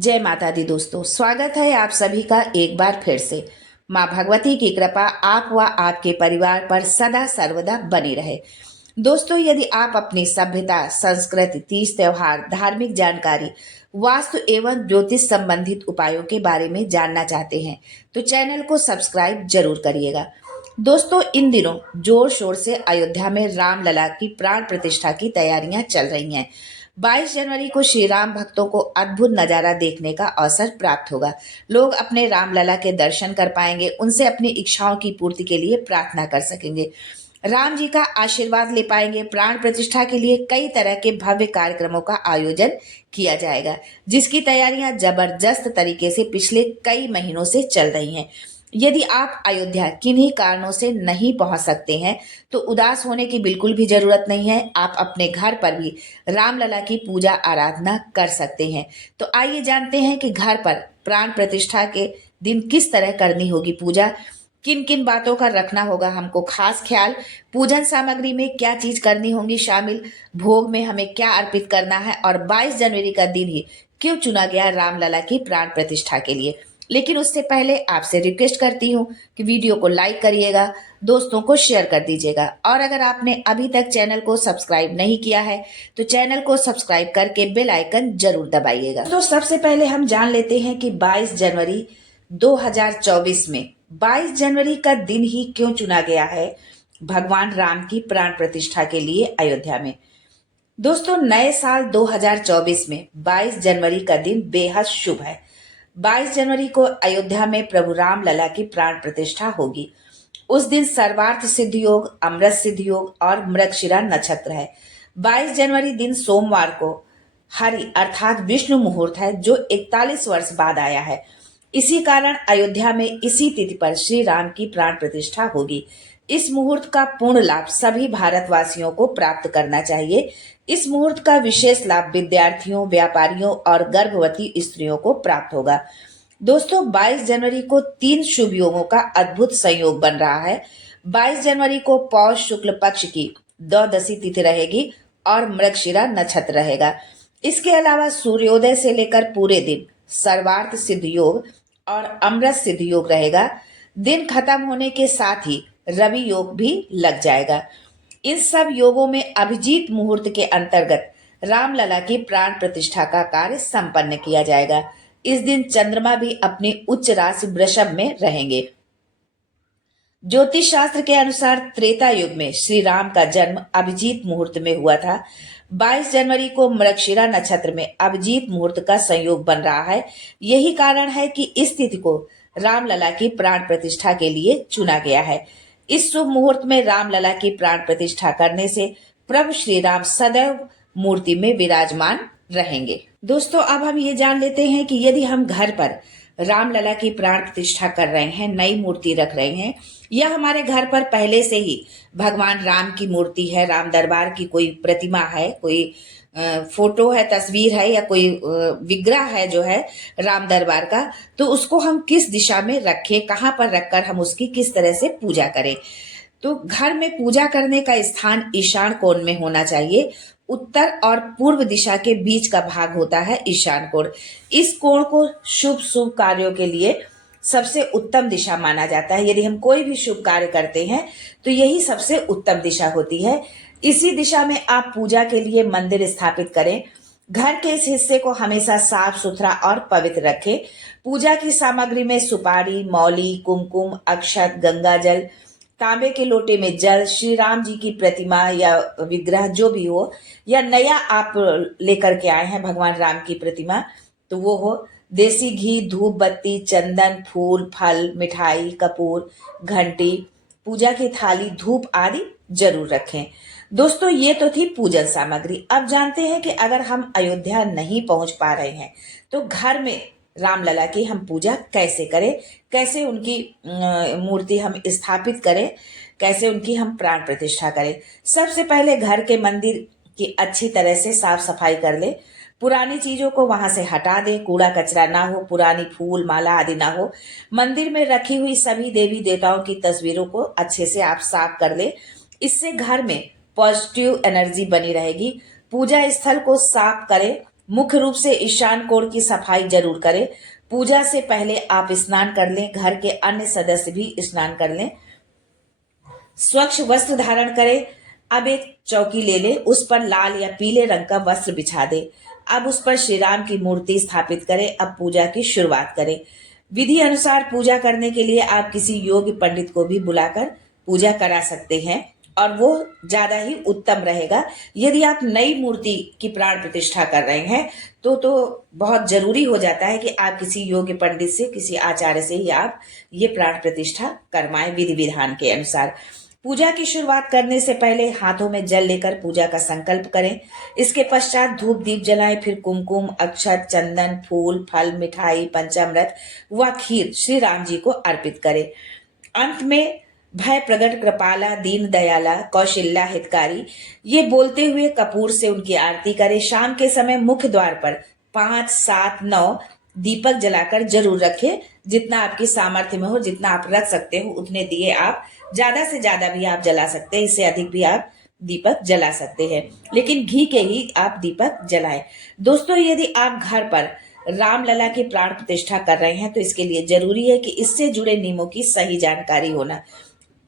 जय माता दी दोस्तों, स्वागत है आप सभी का एक बार फिर से। माँ भगवती की कृपा आप व आपके परिवार पर सदा सर्वदा बनी रहे। दोस्तों, यदि आप अपनी सभ्यता, संस्कृति, तीज त्योहार, धार्मिक जानकारी, वास्तु एवं ज्योतिष संबंधित उपायों के बारे में जानना चाहते हैं तो चैनल को सब्सक्राइब जरूर करिएगा। दोस्तों, इन दिनों जोर शोर से अयोध्या में रामलला की प्राण प्रतिष्ठा की तैयारियां चल रही हैं। 22 जनवरी को श्री राम भक्तों को अद्भुत नजारा देखने का अवसर प्राप्त होगा। लोग अपने रामलला के दर्शन कर पाएंगे, उनसे अपनी इच्छाओं की पूर्ति के लिए प्रार्थना कर सकेंगे, राम जी का आशीर्वाद ले पाएंगे। प्राण प्रतिष्ठा के लिए कई तरह के भव्य कार्यक्रमों का आयोजन किया जाएगा, जिसकी तैयारियां जबरदस्त तरीके से पिछले कई महीनों से चल रही हैं। यदि आप अयोध्या किन्हीं कारणों से नहीं पहुंच सकते हैं तो उदास होने की बिल्कुल भी जरूरत नहीं है। आप अपने घर पर भी रामलला की पूजा आराधना कर सकते हैं। तो आइए जानते हैं कि घर पर प्राण प्रतिष्ठा के दिन किस तरह करनी होगी पूजा, किन किन बातों का रखना होगा हमको खास ख्याल, पूजन सामग्री में क्या चीज करनी होगी शामिल, भोग में हमें क्या अर्पित करना है और 22 जनवरी का दिन ही क्यों चुना गया रामलला की प्राण प्रतिष्ठा के लिए। लेकिन उससे पहले आपसे रिक्वेस्ट करती हूँ कि वीडियो को लाइक करिएगा, दोस्तों को शेयर कर दीजिएगा और अगर आपने अभी तक चैनल को सब्सक्राइब नहीं किया है तो चैनल को सब्सक्राइब करके बेल आइकन जरूर दबाइएगा। तो सबसे पहले हम जान लेते हैं कि 22 जनवरी 2024 में 22 जनवरी का दिन ही क्यों चुना गया है भगवान राम की प्राण प्रतिष्ठा के लिए अयोध्या में। दोस्तों, नए साल 2024 में 22 जनवरी का दिन बेहद शुभ है। 22 जनवरी को अयोध्या में प्रभु राम लला की प्राण प्रतिष्ठा होगी। उस दिन सर्वार्थ सिद्ध योग, अमृत सिद्ध योग और मृगशिरा नक्षत्र है। 22 जनवरी दिन सोमवार को हरि अर्थात विष्णु मुहूर्त है, जो 41 वर्ष बाद आया है। इसी कारण अयोध्या में इसी तिथि पर श्री राम की प्राण प्रतिष्ठा होगी। इस मुहूर्त का पूर्ण लाभ सभी भारतवासियों को प्राप्त करना चाहिए। इस मुहूर्त का विशेष लाभ विद्यार्थियों, व्यापारियों और गर्भवती स्त्रियों को प्राप्त होगा। दोस्तों, 22 जनवरी को 3 शुभ योगों का अद्भुत संयोग बन रहा है। 22 जनवरी को पौष शुक्ल पक्ष की द्वादशी तिथि रहेगी और मृगशिरा नक्षत्र रहेगा। इसके अलावा सूर्योदय से लेकर पूरे दिन सर्वार्थ सिद्ध योग और अमृत सिद्ध योग रहेगा। दिन खत्म होने के साथ ही रवि योग भी लग जाएगा। इन सब योगों में अभिजीत मुहूर्त के अंतर्गत रामलला की प्राण प्रतिष्ठा का कार्य संपन्न किया जाएगा। इस दिन चंद्रमा भी अपनी उच्च राशि वृषभ में रहेंगे। ज्योतिष शास्त्र के अनुसार त्रेता युग में श्री राम का जन्म अभिजीत मुहूर्त में हुआ था। 22 जनवरी को मृगशिरा नक्षत्र में अभिजीत मुहूर्त का संयोग बन रहा है। यही कारण है कि इस तिथि को रामलला की प्राण प्रतिष्ठा के लिए चुना गया है। इस शुभ मुहूर्त में रामलला की प्राण प्रतिष्ठा करने से प्रभु श्री राम सदैव मूर्ति में विराजमान रहेंगे। दोस्तों, अब हम ये जान लेते हैं कि यदि हम घर पर रामलला की प्राण प्रतिष्ठा कर रहे हैं, नई मूर्ति रख रहे हैं, या हमारे घर पर पहले से ही भगवान राम की मूर्ति है, राम दरबार की कोई प्रतिमा है, कोई फोटो है, तस्वीर है या कोई विग्रह है जो है राम दरबार का, तो उसको हम किस दिशा में रखें, कहाँ पर रखकर हम उसकी किस तरह से पूजा करें। तो घर में पूजा करने का स्थान ईशान कोण में होना चाहिए। उत्तर और पूर्व दिशा के बीच का भाग होता है ईशान कोण। इस कोण को शुभ शुभ कार्यों के लिए सबसे उत्तम दिशा माना जाता है। यदि हम कोई भी शुभ कार्य करते हैं तो यही सबसे उत्तम दिशा होती है। इसी दिशा में आप पूजा के लिए मंदिर स्थापित करें। घर के इस हिस्से को हमेशा साफ सुथरा और पवित्र रखें। पूजा की सामग्री में सुपारी, मौली, कुमकुम, अक्षत, गंगा जल, तांबे के लोटे में जल, श्री राम जी की प्रतिमा या विग्रह जो भी हो, या नया आप लेकर के आए हैं भगवान राम की प्रतिमा तो वो हो, देसी घी, धूप बत्ती, चंदन, फूल, फल, मिठाई, कपूर, घंटी, पूजा की थाली, धूप आदि जरूर रखें। दोस्तों, ये तो थी पूजन सामग्री। अब जानते हैं कि अगर हम अयोध्या नहीं पहुंच पा रहे हैं तो घर में रामलला की हम पूजा कैसे करें, कैसे उनकी मूर्ति हम स्थापित करें, कैसे उनकी हम प्राण प्रतिष्ठा करें। सबसे पहले घर के मंदिर की अच्छी तरह से साफ सफाई कर ले। पुरानी चीजों को वहां से हटा दे, कूड़ा कचरा ना हो, पुरानी फूल माला आदि ना हो। मंदिर में रखी हुई सभी देवी देवताओं की तस्वीरों को अच्छे से आप साफ कर ले। इससे घर में पॉजिटिव एनर्जी बनी रहेगी। पूजा स्थल को साफ करें, मुख्य रूप से ईशान कोण की सफाई जरूर करें। पूजा से पहले आप स्नान कर लें, घर के अन्य सदस्य भी स्नान कर लें। स्वच्छ वस्त्र धारण करें। अब एक चौकी ले लें, उस पर लाल या पीले रंग का वस्त्र बिछा दें। अब उस पर श्री राम की मूर्ति स्थापित करें। अब पूजा की शुरुआत करें। विधि अनुसार पूजा करने के लिए आप किसी योग्य पंडित को भी बुलाकर पूजा करा सकते हैं और वो ज्यादा ही उत्तम रहेगा। यदि आप नई मूर्ति की प्राण प्रतिष्ठा कर रहे हैं तो बहुत जरूरी हो जाता है कि आप किसी योग्य पंडित से, किसी आचार्य से ही आप ये प्राण प्रतिष्ठा करवाएं विधि विधान के अनुसार। पूजा की शुरुआत करने से पहले हाथों में जल लेकर पूजा का संकल्प करें। इसके पश्चात धूप दीप जलाएं, फिर कुमकुम, अक्षत, चंदन, फूल, फल, मिठाई, पंचामृत व खीर श्री राम जी को अर्पित करें। अंत में भय प्रगट कृपाला दीन दयाला कौशल्या हितकारी ये बोलते हुए कपूर से उनकी आरती करें। शाम के समय मुख्य द्वार पर 5, 7, 9 दीपक जलाकर जरूर रखें। जितना आपकी सामर्थ्य में हो, जितना आप रख सकते हो उतने दिए आप ज्यादा से ज्यादा भी आप जला सकते हैं, इससे अधिक भी आप दीपक जला सकते हैं, लेकिन घी के ही आप दीपक जलाएं। दोस्तों, यदि आप घर पर रामलला की प्राण प्रतिष्ठा कर रहे हैं तो इसके लिए जरूरी है कि इससे जुड़े नियमों की सही जानकारी होना।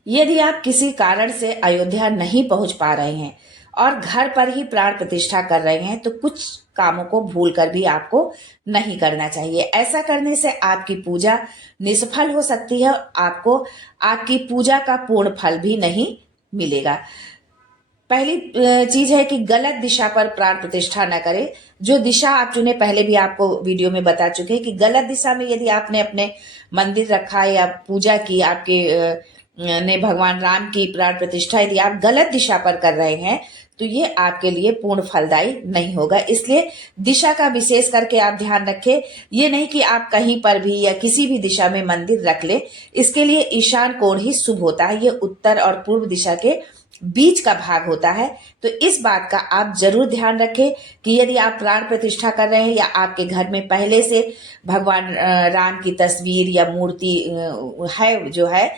यदि आप किसी कारण से अयोध्या नहीं पहुंच पा रहे हैं और घर पर ही प्राण प्रतिष्ठा कर रहे हैं तो कुछ कामों को भूलकर भी आपको नहीं करना चाहिए। ऐसा करने से आपकी पूजा निष्फल हो सकती है और आपको आपकी पूजा का पूर्ण फल भी नहीं मिलेगा। पहली चीज है कि गलत दिशा पर प्राण प्रतिष्ठा न करें। जो दिशा आप चुने, पहले भी आपको वीडियो में बता चुके हैं कि गलत दिशा में यदि आपने अपने मंदिर रखा या पूजा की, आपके ने भगवान राम की प्राण प्रतिष्ठा यदि आप गलत दिशा पर कर रहे हैं तो ये आपके लिए पूर्ण फलदायी नहीं होगा। इसलिए दिशा का विशेष करके आप ध्यान रखें। ये नहीं कि आप कहीं पर भी या किसी भी दिशा में मंदिर रख ले। इसके लिए ईशान कोण ही शुभ होता है। ये उत्तर और पूर्व दिशा के बीच का भाग होता है। तो इस बात का आप जरूर ध्यान रखें कि यदि आप प्राण प्रतिष्ठा कर रहे हैं या आपके घर में पहले से भगवान राम की तस्वीर या मूर्ति है जो है,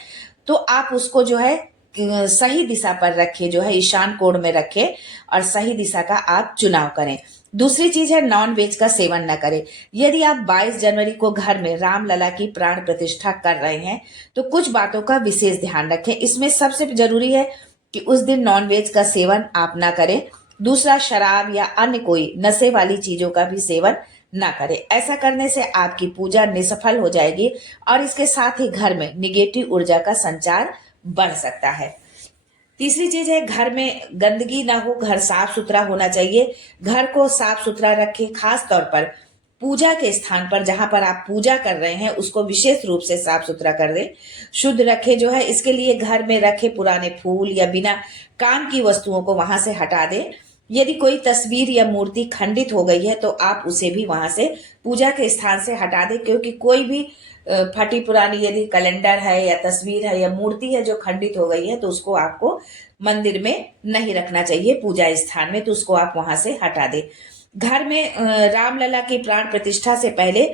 तो आप उसको जो है सही दिशा पर रखें, जो है ईशान कोण में रखें और सही दिशा का आप चुनाव करें। दूसरी चीज है नॉन वेज का सेवन न करें। यदि आप 22 जनवरी को घर में रामलला की प्राण प्रतिष्ठा कर रहे हैं तो कुछ बातों का विशेष ध्यान रखें। इसमें सबसे जरूरी है कि उस दिन नॉन वेज का सेवन आप ना करें। दूसरा, शराब या अन्य कोई नशे वाली चीजों का भी सेवन ना करें। ऐसा करने से आपकी पूजा निष्फल हो जाएगी और इसके साथ ही घर में निगेटिव ऊर्जा का संचार बढ़ सकता है। तीसरी चीज है घर में गंदगी ना हो, घर साफ सुथरा होना चाहिए। घर को साफ सुथरा रखें। खास तौर पर पूजा के स्थान पर जहां पर आप पूजा कर रहे हैं उसको विशेष रूप से साफ सुथरा कर दें, शुद्ध रखें जो है। इसके लिए घर में रखे पुराने फूल या बिना काम की वस्तुओं को वहां से हटा दें। यदि कोई तस्वीर या मूर्ति खंडित हो गई है तो आप उसे भी वहां से पूजा के स्थान से हटा दें, क्योंकि कोई भी फटी पुरानी यदि कैलेंडर है या तस्वीर है या मूर्ति है जो खंडित हो गई है तो उसको आपको मंदिर में नहीं रखना चाहिए, पूजा स्थान में, तो उसको आप वहां से हटा दें। घर में रामलला की प्राण प्रतिष्ठा से पहले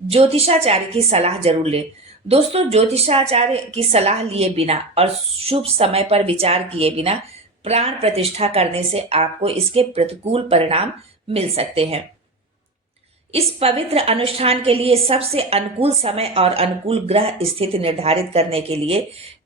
ज्योतिषाचार्य की सलाह जरूर लें। दोस्तों, ज्योतिषाचार्य की सलाह लिए बिना और शुभ समय पर विचार किए बिना प्राण प्रतिष्ठा करने से आपको इसके प्रतिकूल परिणाम मिल सकते हैं। इस पवित्र अनुष्ठान के लिए सबसे अनुकूल समय और अनुकूल ग्रह स्थिति निर्धारित करने के लिए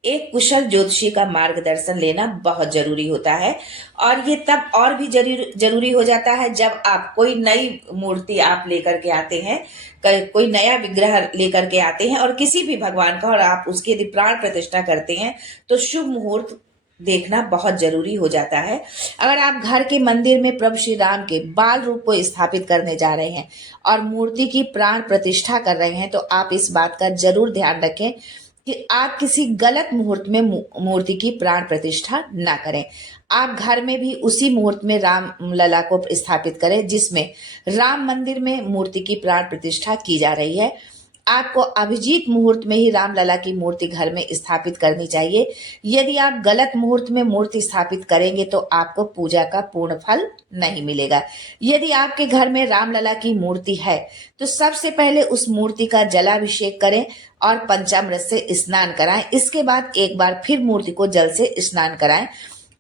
एक कुशल ज्योतिषी का मार्गदर्शन लेना बहुत जरूरी होता है। और ये तब और भी जरूरी हो जाता है जब आप कोई नई मूर्ति आप लेकर के आते हैं, कोई नया विग्रह लेकर के आते हैं और किसी भी भगवान का, और आप उसकी यदि प्राण प्रतिष्ठा करते हैं तो शुभ मुहूर्त देखना बहुत जरूरी हो जाता है। अगर आप घर के मंदिर में प्रभु श्री राम के बाल रूप को स्थापित करने जा रहे हैं और मूर्ति की प्राण प्रतिष्ठा कर रहे हैं तो आप इस बात का जरूर ध्यान रखें कि आप किसी गलत मुहूर्त में मूर्ति की प्राण प्रतिष्ठा ना करें। आप घर में भी उसी मुहूर्त में राम लला को स्थापित करें जिसमें राम मंदिर में मूर्ति की प्राण प्रतिष्ठा की जा रही है। आपको अभिजीत मुहूर्त में ही रामलला की मूर्ति घर में स्थापित करनी चाहिए। यदि आप गलत मुहूर्त में मूर्ति स्थापित करेंगे तो आपको पूजा का पूर्ण फल नहीं मिलेगा। यदि आपके घर में रामलला की मूर्ति है तो सबसे पहले उस मूर्ति का जलाभिषेक करें और पंचामृत से स्नान कराएं। इसके बाद एक बार फिर मूर्ति को जल से स्नान कराएं।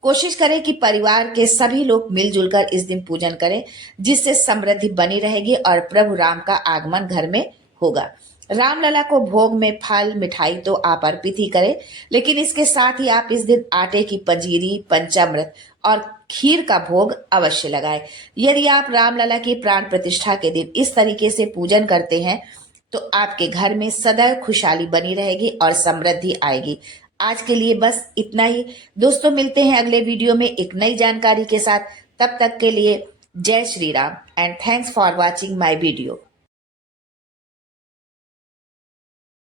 कोशिश करें कि परिवार के सभी लोग मिलजुल कर इस दिन पूजन करें, जिससे समृद्धि बनी रहेगी और प्रभु राम का आगमन घर में होगा। रामलला को भोग में फल मिठाई तो आप अर्पित ही करें, लेकिन इसके साथ ही आप इस दिन आटे की पंजीरी, पंचामृत और खीर का भोग अवश्य लगाएं। यदि आप रामलला की प्राण प्रतिष्ठा के दिन इस तरीके से पूजन करते हैं तो आपके घर में सदैव खुशहाली बनी रहेगी और समृद्धि आएगी। आज के लिए बस इतना ही दोस्तों, मिलते हैं अगले वीडियो में एक नई जानकारी के साथ। तब तक के लिए जय Shri Ram and thanks for watching my video.